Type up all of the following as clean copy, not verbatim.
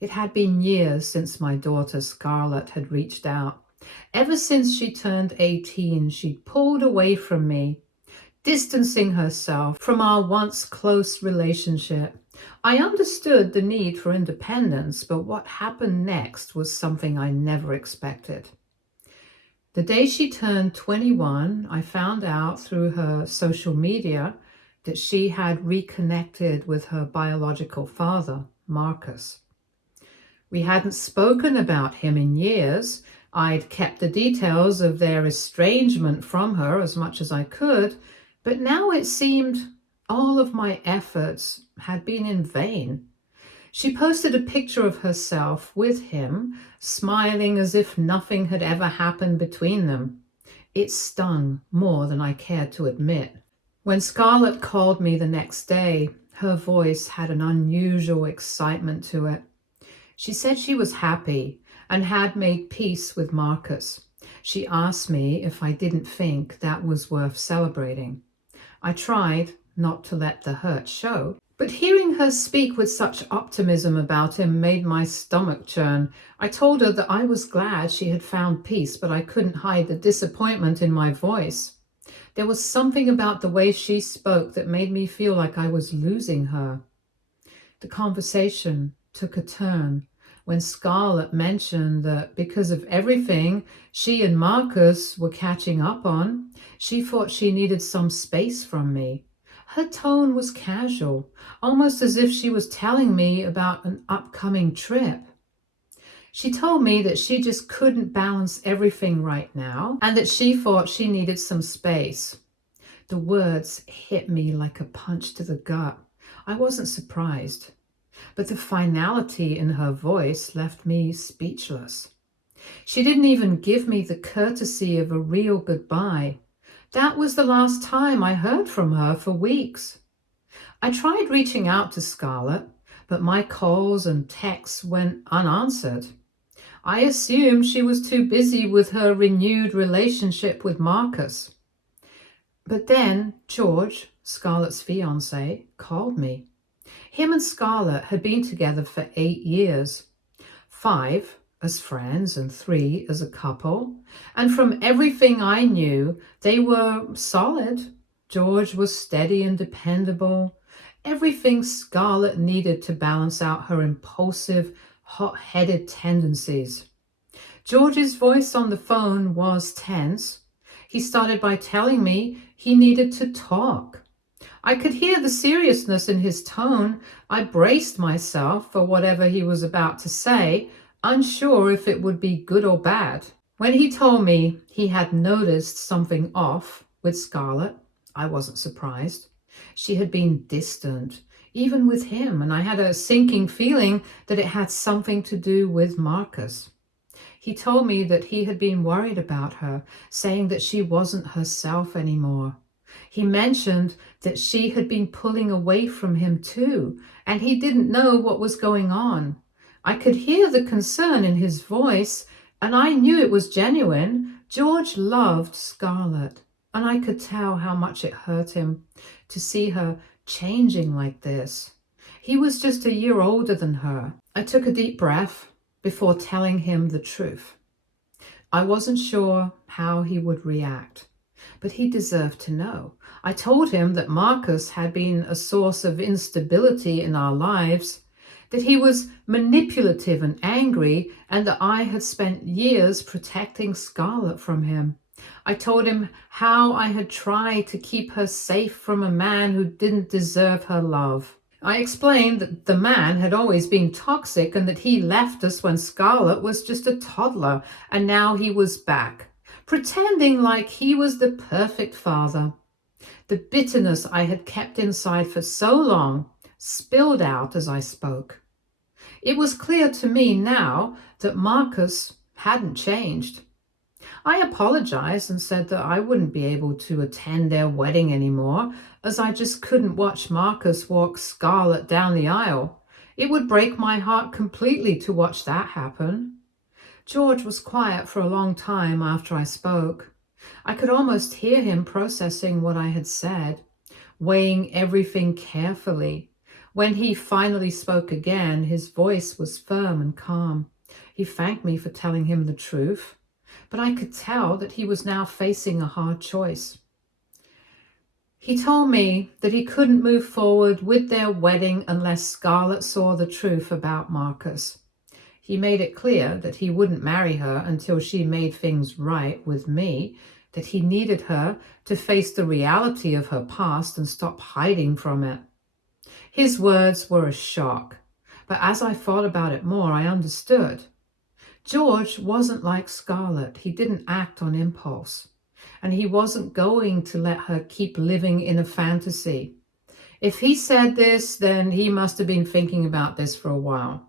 It had been years since my daughter Scarlett had reached out. Ever since she turned 18, she'd pulled away from me, distancing herself from our once close relationship. I understood the need for independence, but what happened next was something I never expected. The day she turned 21, I found out through her social media that she had reconnected with her biological father, Marcus. We hadn't spoken about him in years. I'd kept the details of their estrangement from her as much as I could, but now it seemed all of my efforts had been in vain. She posted a picture of herself with him, smiling as if nothing had ever happened between them. It stung more than I cared to admit. When Scarlett called me the next day, her voice had an unusual excitement to it. She said she was happy and had made peace with Marcus. She asked me if I didn't think that was worth celebrating. I tried not to let the hurt show, but hearing her speak with such optimism about him made my stomach churn. I told her that I was glad she had found peace, but I couldn't hide the disappointment in my voice. There was something about the way she spoke that made me feel like I was losing her. The conversation took a turn when Scarlett mentioned that because of everything she and Marcus were catching up on, she thought she needed some space from me. Her tone was casual, almost as if she was telling me about an upcoming trip. She told me that she just couldn't balance everything right now and that she thought she needed some space. The words hit me like a punch to the gut. I wasn't surprised, but the finality in her voice left me speechless. She didn't even give me the courtesy of a real goodbye. That was the last time I heard from her for weeks. I tried reaching out to Scarlett, but my calls and texts went unanswered. I assumed she was too busy with her renewed relationship with Marcus. But then George, Scarlett's fiance, called me. Him and Scarlett had been together for 8 years, 5 as friends and 3 as a couple. And from everything I knew, they were solid. George was steady and dependable. Everything Scarlett needed to balance out her impulsive, hot-headed tendencies. George's voice on the phone was tense. He started by telling me he needed to talk. I could hear the seriousness in his tone. I braced myself for whatever he was about to say, unsure if it would be good or bad. When he told me he had noticed something off with Scarlett, I wasn't surprised. She had been distant, even with him, and I had a sinking feeling that it had something to do with Marcus. He told me that he had been worried about her, saying that she wasn't herself anymore. He mentioned that she had been pulling away from him too, and he didn't know what was going on. I could hear the concern in his voice, and I knew it was genuine. George loved Scarlett, and I could tell how much it hurt him to see her changing like this. He was just a year older than her. I took a deep breath before telling him the truth. I wasn't sure how he would react, but he deserved to know. I told him that Marcus had been a source of instability in our lives, that he was manipulative and angry, and that I had spent years protecting Scarlett from him. I told him how I had tried to keep her safe from a man who didn't deserve her love. I explained that the man had always been toxic and that he left us when Scarlett was just a toddler, and now he was back, pretending like he was the perfect father. The bitterness I had kept inside for so long spilled out as I spoke. It was clear to me now that Marcus hadn't changed. I apologized and said that I wouldn't be able to attend their wedding anymore, as I just couldn't watch Marcus walk Scarlett down the aisle. It would break my heart completely to watch that happen. George was quiet for a long time after I spoke. I could almost hear him processing what I had said, weighing everything carefully. When he finally spoke again, his voice was firm and calm. He thanked me for telling him the truth, but I could tell that he was now facing a hard choice. He told me that he couldn't move forward with their wedding unless Scarlett saw the truth about Marcus. He made it clear that he wouldn't marry her until she made things right with me, that he needed her to face the reality of her past and stop hiding from it. His words were a shock, but as I thought about it more, I understood. George wasn't like Scarlett. He didn't act on impulse, and he wasn't going to let her keep living in a fantasy. If he said this, then he must have been thinking about this for a while.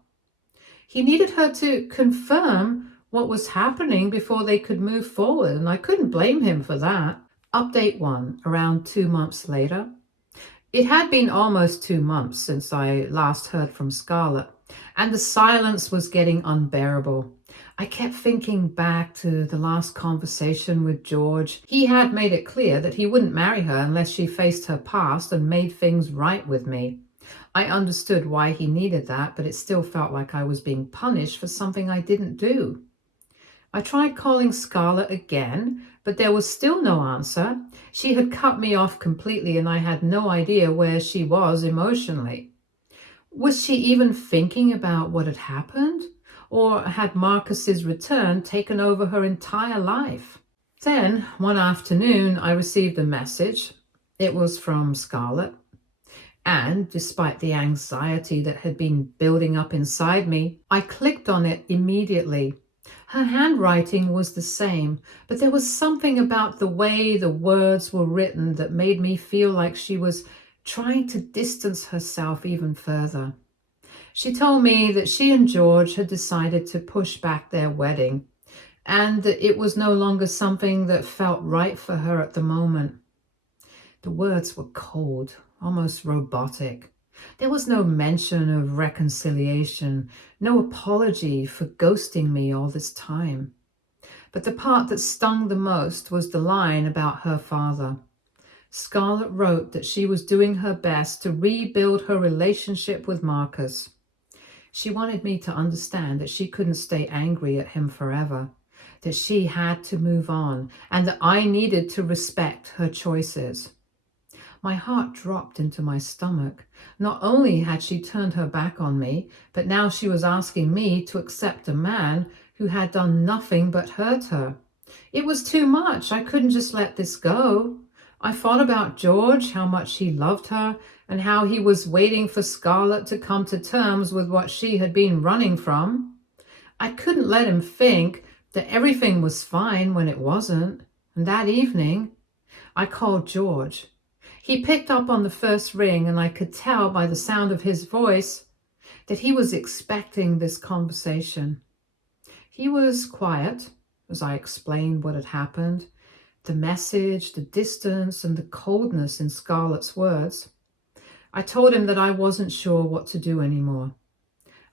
He needed her to confirm what was happening before they could move forward, and I couldn't blame him for that. Update 1, around 2 months later. It had been almost 2 months since I last heard from Scarlett, and the silence was getting unbearable. I kept thinking back to the last conversation with George. He had made it clear that he wouldn't marry her unless she faced her past and made things right with me. I understood why he needed that, but it still felt like I was being punished for something I didn't do. I tried calling Scarlett again, but there was still no answer. She had cut me off completely, and I had no idea where she was emotionally. Was she even thinking about what had happened? Or had Marcus's return taken over her entire life? Then, one afternoon, I received a message. It was from Scarlett. And despite the anxiety that had been building up inside me, I clicked on it immediately. Her handwriting was the same, but there was something about the way the words were written that made me feel like she was trying to distance herself even further. She told me that she and George had decided to push back their wedding, and that it was no longer something that felt right for her at the moment. The words were cold, almost robotic. There was no mention of reconciliation, no apology for ghosting me all this time. But the part that stung the most was the line about her father. Scarlett wrote that she was doing her best to rebuild her relationship with Marcus. She wanted me to understand that she couldn't stay angry at him forever, that she had to move on, and that I needed to respect her choices. My heart dropped into my stomach. Not only had she turned her back on me, but now she was asking me to accept a man who had done nothing but hurt her. It was too much. I couldn't just let this go. I thought about George, how much he loved her, and how he was waiting for Scarlett to come to terms with what she had been running from. I couldn't let him think that everything was fine when it wasn't. And that evening, I called George. He picked up on the first ring, and I could tell by the sound of his voice that he was expecting this conversation. He was quiet as I explained what had happened, the message, the distance, and the coldness in Scarlett's words. I told him that I wasn't sure what to do anymore.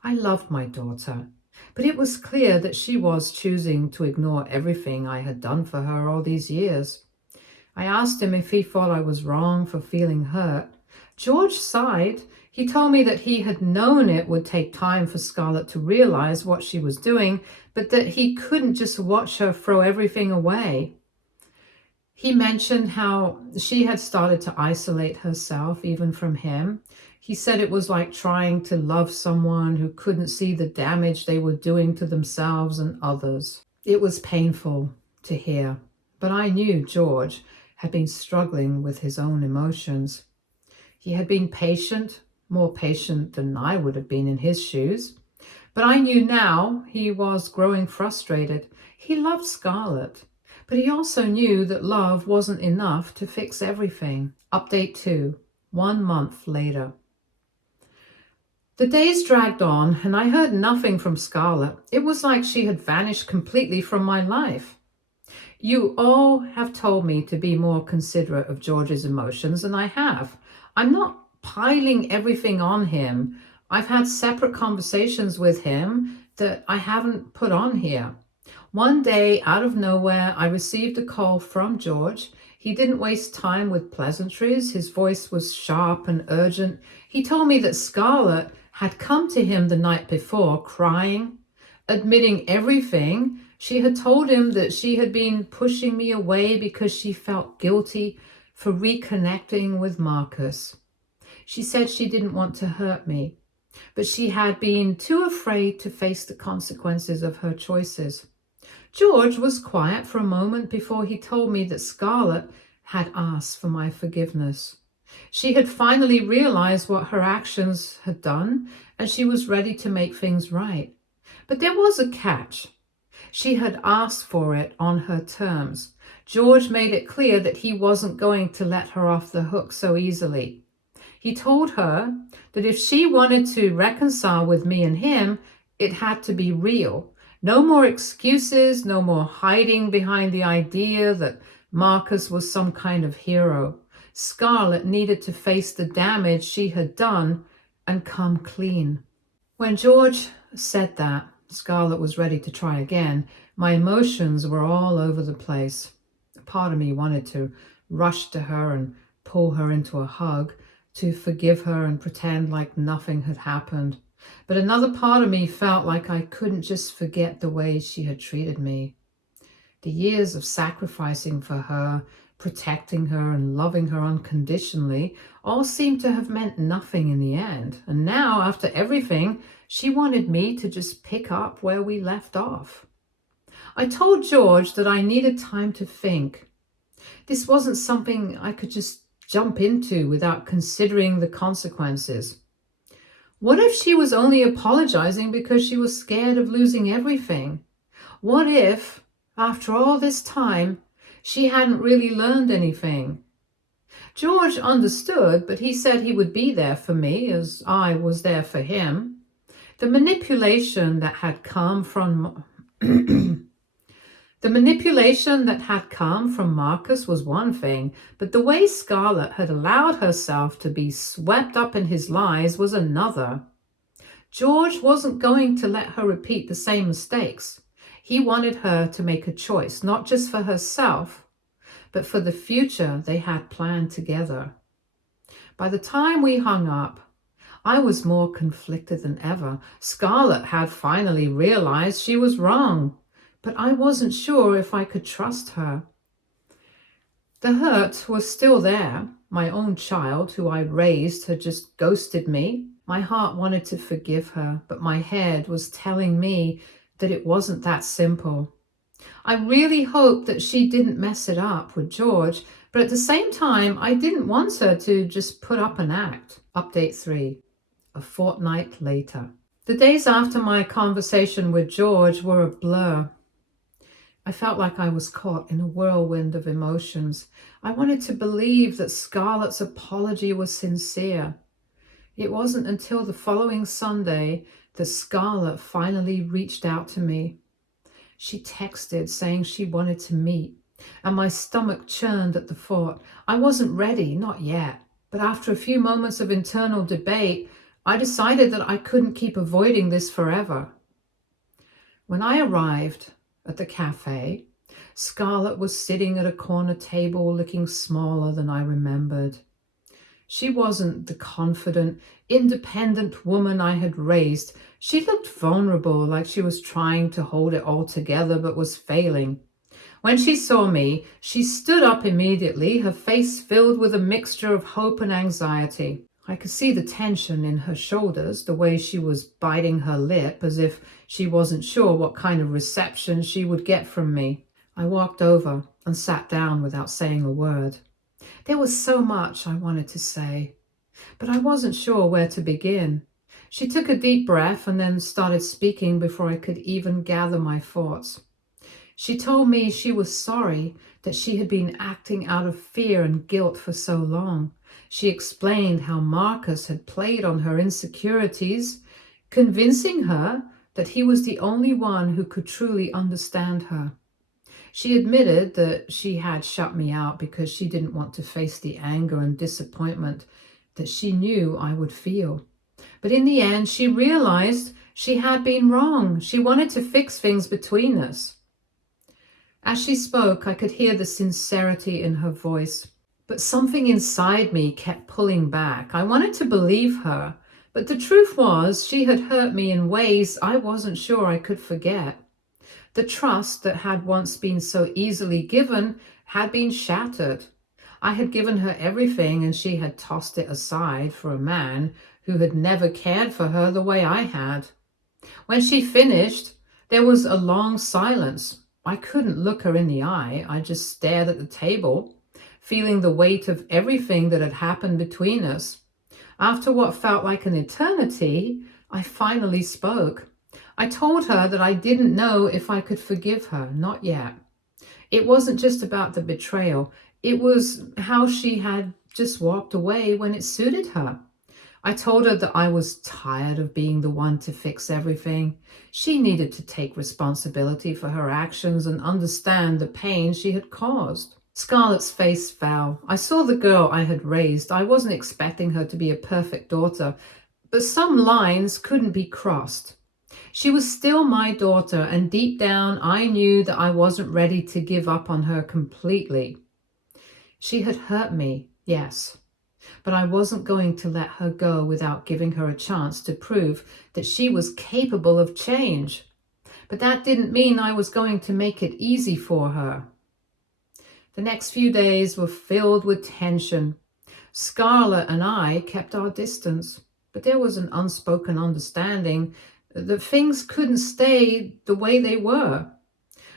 I loved my daughter, but it was clear that she was choosing to ignore everything I had done for her all these years. I asked him if he thought I was wrong for feeling hurt. George sighed. He told me that he had known it would take time for Scarlett to realize what she was doing, but that he couldn't just watch her throw everything away. He mentioned how she had started to isolate herself even from him. He said it was like trying to love someone who couldn't see the damage they were doing to themselves and others. It was painful to hear, but I knew George had been struggling with his own emotions. He had been patient, more patient than I would have been in his shoes. But I knew now he was growing frustrated. He loved Scarlett, but he also knew that love wasn't enough to fix everything. Update 2, 1 month later. The days dragged on, and I heard nothing from Scarlett. It was like she had vanished completely from my life. You all have told me to be more considerate of George's emotions, and I have. I'm not piling everything on him. I've had separate conversations with him that I haven't put on here. One day, out of nowhere, I received a call from George. He didn't waste time with pleasantries. His voice was sharp and urgent. He told me that Scarlett had come to him the night before crying, admitting everything. She had told him that she had been pushing me away because she felt guilty for reconnecting with Marcus. She said she didn't want to hurt me, but she had been too afraid to face the consequences of her choices. George was quiet for a moment before he told me that Scarlett had asked for my forgiveness. She had finally realized what her actions had done, and she was ready to make things right. But there was a catch. She had asked for it on her terms. George made it clear that he wasn't going to let her off the hook so easily. He told her that if she wanted to reconcile with me and him, it had to be real. No more excuses, no more hiding behind the idea that Marcus was some kind of hero. Scarlett needed to face the damage she had done and come clean. When George said that, Scarlett was ready to try again. My emotions were all over the place. Part of me wanted to rush to her and pull her into a hug, to forgive her and pretend like nothing had happened. But another part of me felt like I couldn't just forget the way she had treated me. The years of sacrificing for her, protecting her and loving her unconditionally, all seemed to have meant nothing in the end. And now, after everything, she wanted me to just pick up where we left off. I told George that I needed time to think. This wasn't something I could just jump into without considering the consequences. What if she was only apologizing because she was scared of losing everything? What if, after all this time, she hadn't really learned anything? George understood, but he said he would be there for me as I was there for him. The manipulation that had come from The manipulation that had come from Marcus was one thing, but the way Scarlett had allowed herself to be swept up in his lies was another. George wasn't going to let her repeat the same mistakes. He wanted her to make a choice, not just for herself, but for the future they had planned together. By the time we hung up, I was more conflicted than ever. Scarlett had finally realized she was wrong, but I wasn't sure if I could trust her. The hurt was still there. My own child, who I raised, had just ghosted me. My heart wanted to forgive her, but my head was telling me that it wasn't that simple. I really hoped that she didn't mess it up with George, but at the same time, I didn't want her to just put up an act. Update 3, a fortnight later. The days after my conversation with George were a blur. I felt like I was caught in a whirlwind of emotions. I wanted to believe that Scarlett's apology was sincere. It wasn't until the following Sunday that Scarlett finally reached out to me. She texted saying she wanted to meet, and my stomach churned at the thought. I wasn't ready, not yet, but after a few moments of internal debate, I decided that I couldn't keep avoiding this forever. When I arrived at the cafe, Scarlett was sitting at a corner table looking smaller than I remembered. She wasn't the confident, independent woman I had raised. She looked vulnerable, like she was trying to hold it all together but was failing. When she saw me, she stood up immediately, her face filled with a mixture of hope and anxiety. I could see the tension in her shoulders, the way she was biting her lip as if she wasn't sure what kind of reception she would get from me. I walked over and sat down without saying a word. There was so much I wanted to say, but I wasn't sure where to begin. She took a deep breath and then started speaking before I could even gather my thoughts. She told me she was sorry that she had been acting out of fear and guilt for so long. She explained how Marcus had played on her insecurities, convincing her that he was the only one who could truly understand her. She admitted that she had shut me out because she didn't want to face the anger and disappointment that she knew I would feel. But in the end, she realized she had been wrong. She wanted to fix things between us. As she spoke, I could hear the sincerity in her voice. But something inside me kept pulling back. I wanted to believe her, but the truth was she had hurt me in ways I wasn't sure I could forget. The trust that had once been so easily given had been shattered. I had given her everything and she had tossed it aside for a man who had never cared for her the way I had. When she finished, there was a long silence. I couldn't look her in the eye. I just stared at the table, feeling the weight of everything that had happened between us. After what felt like an eternity, I finally spoke. I told her that I didn't know if I could forgive her, not yet. It wasn't just about the betrayal, it was how she had just walked away when it suited her. I told her that I was tired of being the one to fix everything. She needed to take responsibility for her actions and understand the pain she had caused. Scarlett's face fell. I saw the girl I had raised. I wasn't expecting her to be a perfect daughter, but some lines couldn't be crossed. She was still my daughter, and deep down I knew that I wasn't ready to give up on her completely. She had hurt me, yes, but I wasn't going to let her go without giving her a chance to prove that she was capable of change. But that didn't mean I was going to make it easy for her. The next few days were filled with tension. Scarlett and I kept our distance, but there was an unspoken understanding that things couldn't stay the way they were.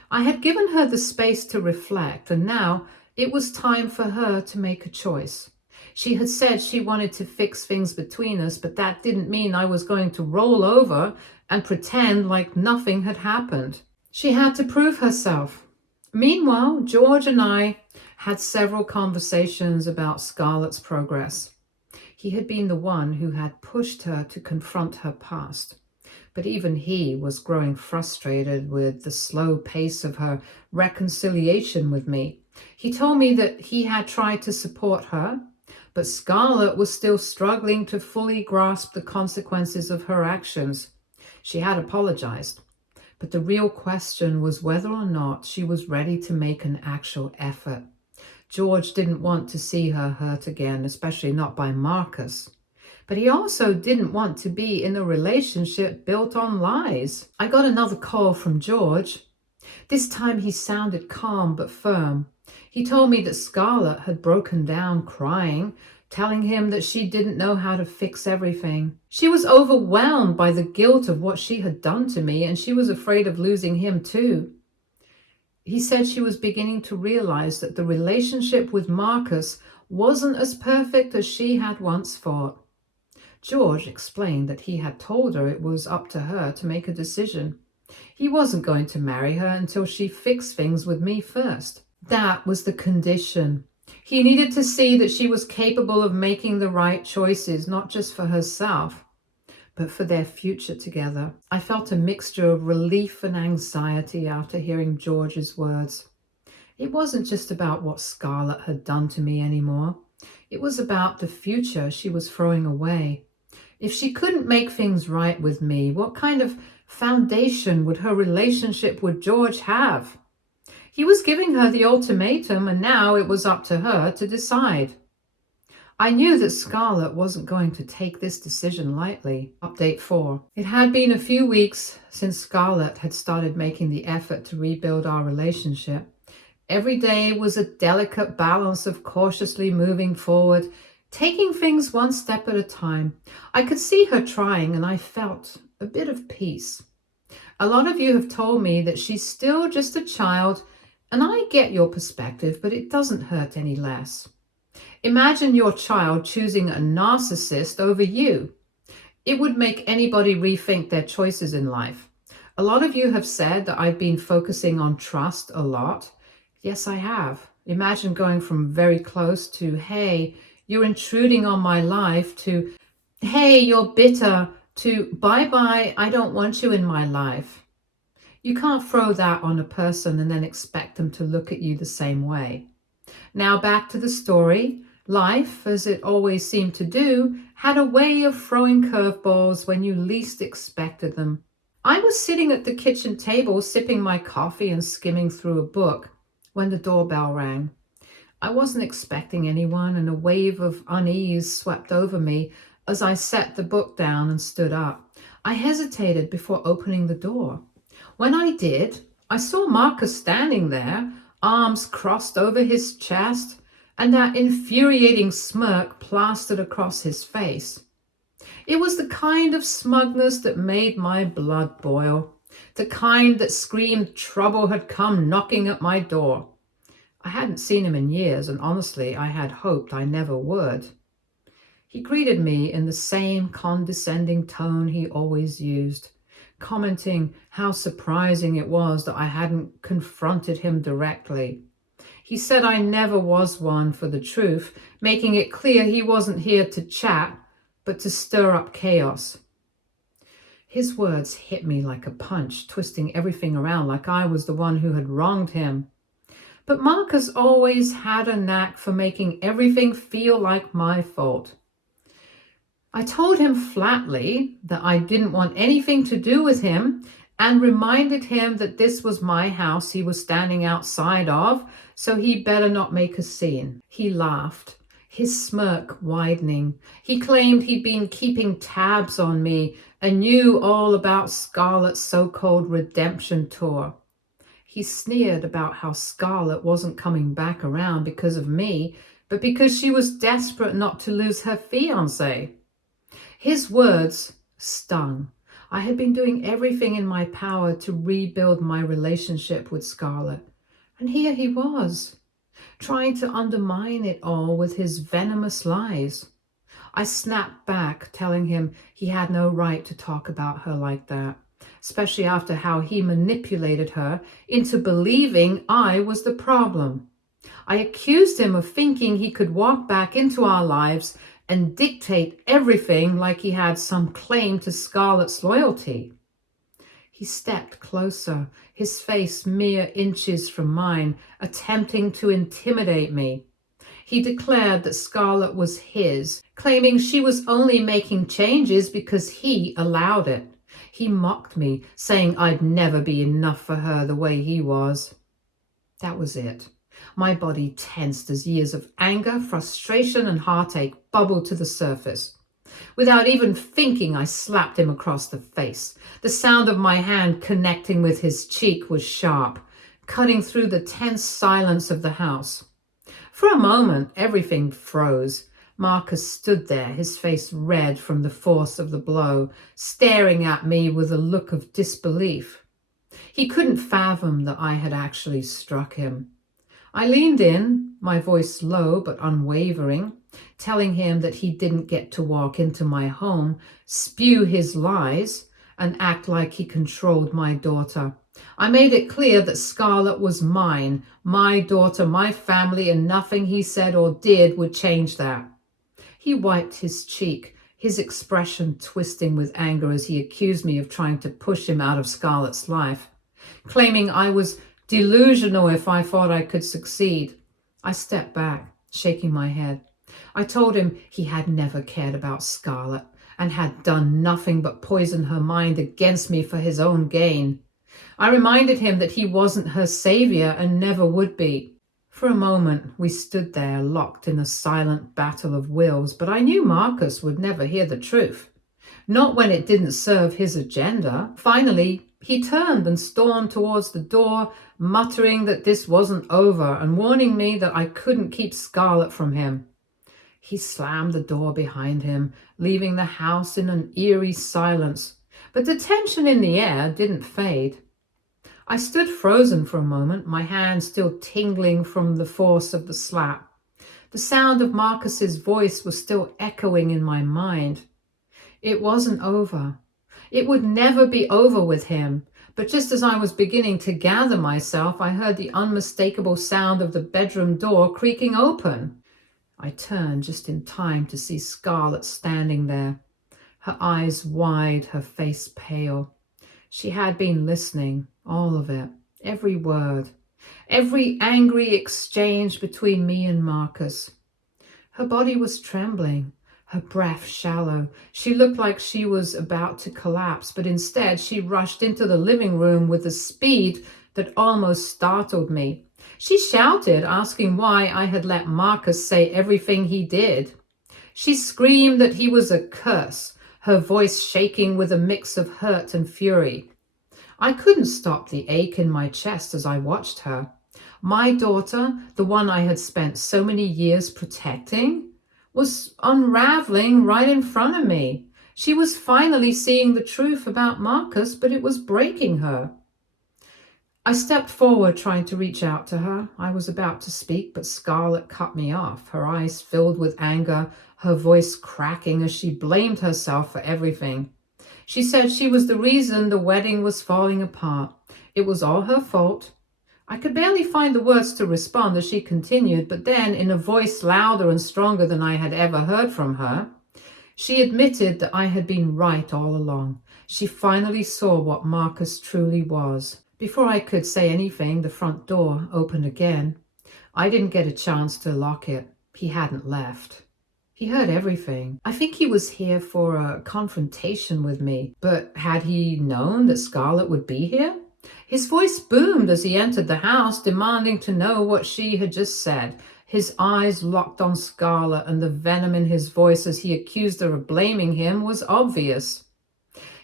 I had given her the space to reflect, and now it was time for her to make a choice. She had said she wanted to fix things between us, but that didn't mean I was going to roll over and pretend like nothing had happened. She had to prove herself. Meanwhile, George and I had several conversations about Scarlett's progress. He had been the one who had pushed her to confront her past, but even he was growing frustrated with the slow pace of her reconciliation with me. He told me that he had tried to support her, but Scarlett was still struggling to fully grasp the consequences of her actions. She had apologized, but the real question was whether or not she was ready to make an actual effort. George didn't want to see her hurt again, especially not by Marcus. But he also didn't want to be in a relationship built on lies. I got another call from George. This time he sounded calm but firm. He told me that Scarlett had broken down crying, telling him that she didn't know how to fix everything. She was overwhelmed by the guilt of what she had done to me, and she was afraid of losing him too. He said she was beginning to realize that the relationship with Marcus wasn't as perfect as she had once thought. George explained that he had told her it was up to her to make a decision. He wasn't going to marry her until she fixed things with me first. That was the condition. He needed to see that she was capable of making the right choices, not just for herself, but for their future together. I felt a mixture of relief and anxiety after hearing George's words. It wasn't just about what Scarlett had done to me anymore. It was about the future she was throwing away. If she couldn't make things right with me, what kind of foundation would her relationship with George have? He was giving her the ultimatum, and now it was up to her to decide. I knew that Scarlett wasn't going to take this decision lightly. Update 4. It had been a few weeks since Scarlett had started making the effort to rebuild our relationship. Every day was a delicate balance of cautiously moving forward, taking things one step at a time. I could see her trying, and I felt a bit of peace. A lot of you have told me that she's still just a child, and I get your perspective, but it doesn't hurt any less. Imagine your child choosing a narcissist over you. It would make anybody rethink their choices in life. A lot of you have said that I've been focusing on trust a lot. Yes, I have. Imagine going from very close to, hey, you're intruding on my life, to, hey, you're bitter, to, bye-bye, I don't want you in my life. You can't throw that on a person and then expect them to look at you the same way. Now back to the story. Life, as it always seemed to do, had a way of throwing curveballs when you least expected them. I was sitting at the kitchen table sipping my coffee and skimming through a book when the doorbell rang. I wasn't expecting anyone, and a wave of unease swept over me as I set the book down and stood up. I hesitated before opening the door. When I did, I saw Marcus standing there, arms crossed over his chest, and that infuriating smirk plastered across his face. It was the kind of smugness that made my blood boil, the kind that screamed trouble had come knocking at my door. I hadn't seen him in years, and honestly, I had hoped I never would. He greeted me in the same condescending tone he always used, commenting how surprising it was that I hadn't confronted him directly. He said I never was one for the truth, making it clear he wasn't here to chat, but to stir up chaos. His words hit me like a punch, twisting everything around like I was the one who had wronged him. But Marcus always had a knack for making everything feel like my fault. I told him flatly that I didn't want anything to do with him and reminded him that this was my house he was standing outside of, so he better not make a scene. He laughed, his smirk widening. He claimed he'd been keeping tabs on me and knew all about Scarlett's so-called redemption tour. He sneered about how Scarlett wasn't coming back around because of me, but because she was desperate not to lose her fiance. His words stung. I had been doing everything in my power to rebuild my relationship with Scarlett, and here he was, trying to undermine it all with his venomous lies. I snapped back, telling him he had no right to talk about her like that, especially after how he manipulated her into believing I was the problem. I accused him of thinking he could walk back into our lives and dictate everything like he had some claim to Scarlett's loyalty. He stepped closer, his face mere inches from mine, attempting to intimidate me. He declared that Scarlett was his, claiming she was only making changes because he allowed it. He mocked me, saying I'd never be enough for her the way he was. That was it. My body tensed as years of anger, frustration, and heartache bubbled to the surface. Without even thinking, I slapped him across the face. The sound of my hand connecting with his cheek was sharp, cutting through the tense silence of the house. For a moment, everything froze. Marcus stood there, his face red from the force of the blow, staring at me with a look of disbelief. He couldn't fathom that I had actually struck him. I leaned in, my voice low but unwavering, telling him that he didn't get to walk into my home, spew his lies, and act like he controlled my daughter. I made it clear that Scarlett was mine, my daughter, my family, and nothing he said or did would change that. He wiped his cheek, his expression twisting with anger as he accused me of trying to push him out of Scarlett's life, claiming I was delusional if I thought I could succeed. I stepped back, shaking my head. I told him he had never cared about Scarlett and had done nothing but poison her mind against me for his own gain. I reminded him that he wasn't her savior and never would be. For a moment, we stood there locked in a silent battle of wills, but I knew Marcus would never hear the truth. Not when it didn't serve his agenda. Finally, he turned and stormed towards the door, muttering that this wasn't over and warning me that I couldn't keep Scarlett from him. He slammed the door behind him, leaving the house in an eerie silence, but the tension in the air didn't fade. I stood frozen for a moment, my hand still tingling from the force of the slap. The sound of Marcus's voice was still echoing in my mind. It wasn't over. It would never be over with him. But just as I was beginning to gather myself, I heard the unmistakable sound of the bedroom door creaking open. I turned just in time to see Scarlett standing there, her eyes wide, her face pale. She had been listening, all of it, every word, every angry exchange between me and Marcus. Her body was trembling, her breath shallow. She looked like she was about to collapse, but instead she rushed into the living room with a speed that almost startled me. She shouted, asking why I had let Marcus say everything he did. She screamed that he was a curse, her voice shaking with a mix of hurt and fury. I couldn't stop the ache in my chest as I watched her. My daughter, the one I had spent so many years protecting, was unraveling right in front of me. She was finally seeing the truth about Marcus, but it was breaking her. I stepped forward, trying to reach out to her. I was about to speak, but Scarlett cut me off, her eyes filled with anger, her voice cracking as she blamed herself for everything. She said she was the reason the wedding was falling apart. It was all her fault. I could barely find the words to respond as she continued, but then, in a voice louder and stronger than I had ever heard from her, she admitted that I had been right all along. She finally saw what Marcus truly was. Before I could say anything, the front door opened again. I didn't get a chance to lock it. He hadn't left. He heard everything. I think he was here for a confrontation with me, but had he known that Scarlett would be here? His voice boomed as he entered the house, demanding to know what she had just said. His eyes locked on Scarlett, and the venom in his voice as he accused her of blaming him was obvious.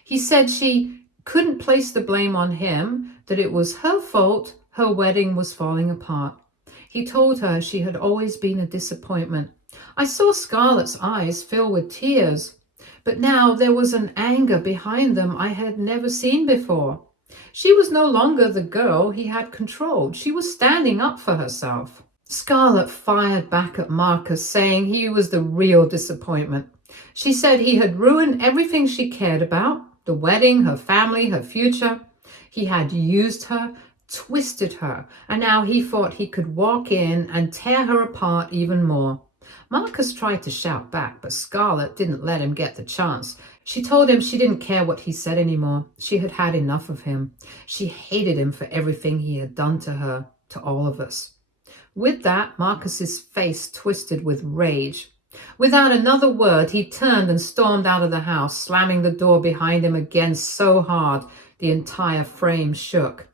He said she couldn't place the blame on him, that it was her fault her wedding was falling apart. He told her she had always been a disappointment. I saw Scarlett's eyes fill with tears, but now there was an anger behind them I had never seen before. She was no longer the girl he had controlled. She was standing up for herself. Scarlett fired back at Marcus, saying he was the real disappointment. She said he had ruined everything she cared about, the wedding, her family, her future. He had used her, twisted her, and now he thought he could walk in and tear her apart even more. Marcus tried to shout back, but Scarlett didn't let him get the chance. She told him she didn't care what he said anymore. She had had enough of him. She hated him for everything he had done to her, to all of us. With that, Marcus's face twisted with rage. Without another word, he turned and stormed out of the house, slamming the door behind him again so hard the entire frame shook.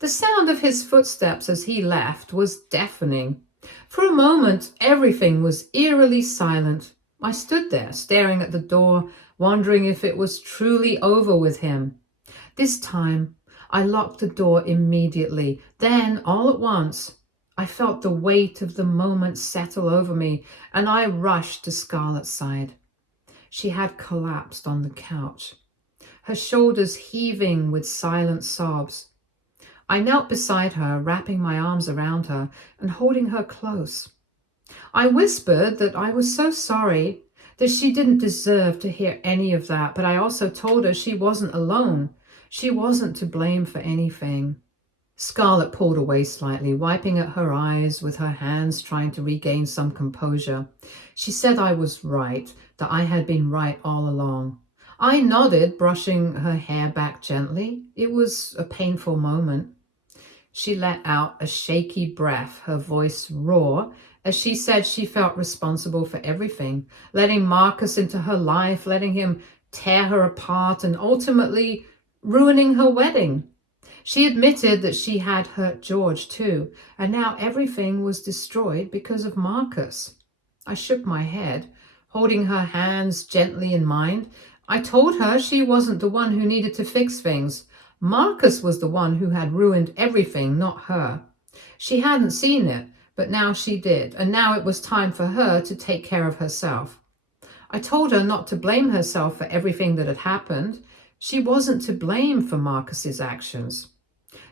The sound of his footsteps as he left was deafening. For a moment, everything was eerily silent. I stood there, staring at the door, wondering if it was truly over with him. This time, I locked the door immediately. Then, all at once, I felt the weight of the moment settle over me, and I rushed to Scarlett's side. She had collapsed on the couch, her shoulders heaving with silent sobs. I knelt beside her, wrapping my arms around her and holding her close. I whispered that I was so sorry, that she didn't deserve to hear any of that, but I also told her she wasn't alone. She wasn't to blame for anything. Scarlett pulled away slightly, wiping at her eyes with her hands, trying to regain some composure. She said I was right, that I had been right all along. I nodded, brushing her hair back gently. It was a painful moment. She let out a shaky breath, her voice raw, as she said she felt responsible for everything, letting Marcus into her life, letting him tear her apart, and ultimately ruining her wedding. She admitted that she had hurt George too, and now everything was destroyed because of Marcus. I shook my head, holding her hands gently in mine. I told her she wasn't the one who needed to fix things. Marcus was the one who had ruined everything, not her. She hadn't seen it, but now she did, and now it was time for her to take care of herself. I told her not to blame herself for everything that had happened. She wasn't to blame for Marcus's actions.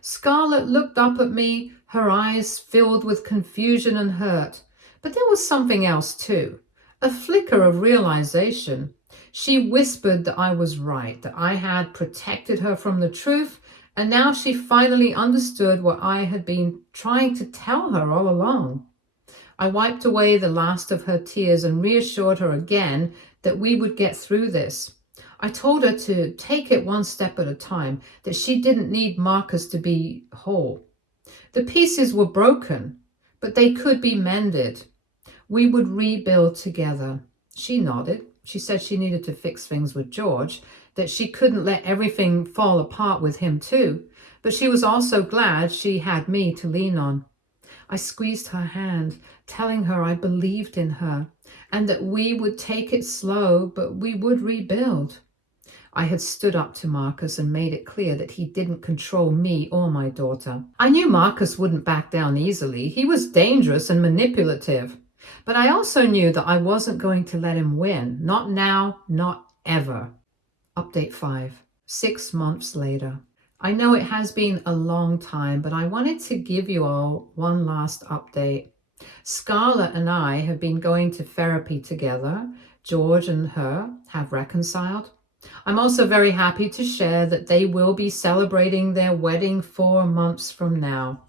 Scarlett looked up at me, her eyes filled with confusion and hurt. But there was something else too, a flicker of realization. She whispered that I was right, that I had protected her from the truth, and now she finally understood what I had been trying to tell her all along. I wiped away the last of her tears and reassured her again that we would get through this. I told her to take it one step at a time, that she didn't need Marcus to be whole. The pieces were broken, but they could be mended. We would rebuild together. She nodded. She said she needed to fix things with George, that she couldn't let everything fall apart with him too, but she was also glad she had me to lean on. I squeezed her hand, telling her I believed in her and that we would take it slow, but we would rebuild. I had stood up to Marcus and made it clear that he didn't control me or my daughter. I knew Marcus wouldn't back down easily. He was dangerous and manipulative. But I also knew that I wasn't going to let him win. Not now, not ever. Update 5. 6 months later. I know it has been a long time, but I wanted to give you all one last update. Scarlett and I have been going to therapy together. George and her have reconciled. I'm also very happy to share that they will be celebrating their wedding 4 months from now.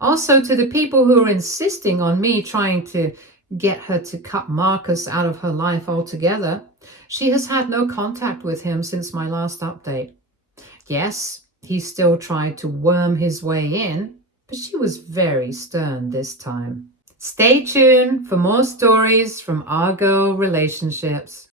Also, to the people who are insisting on me trying to get her to cut Marcus out of her life altogether, she has had no contact with him since my last update. Yes, he still tried to worm his way in, but she was very stern this time. Stay tuned for more stories from our girl relationships.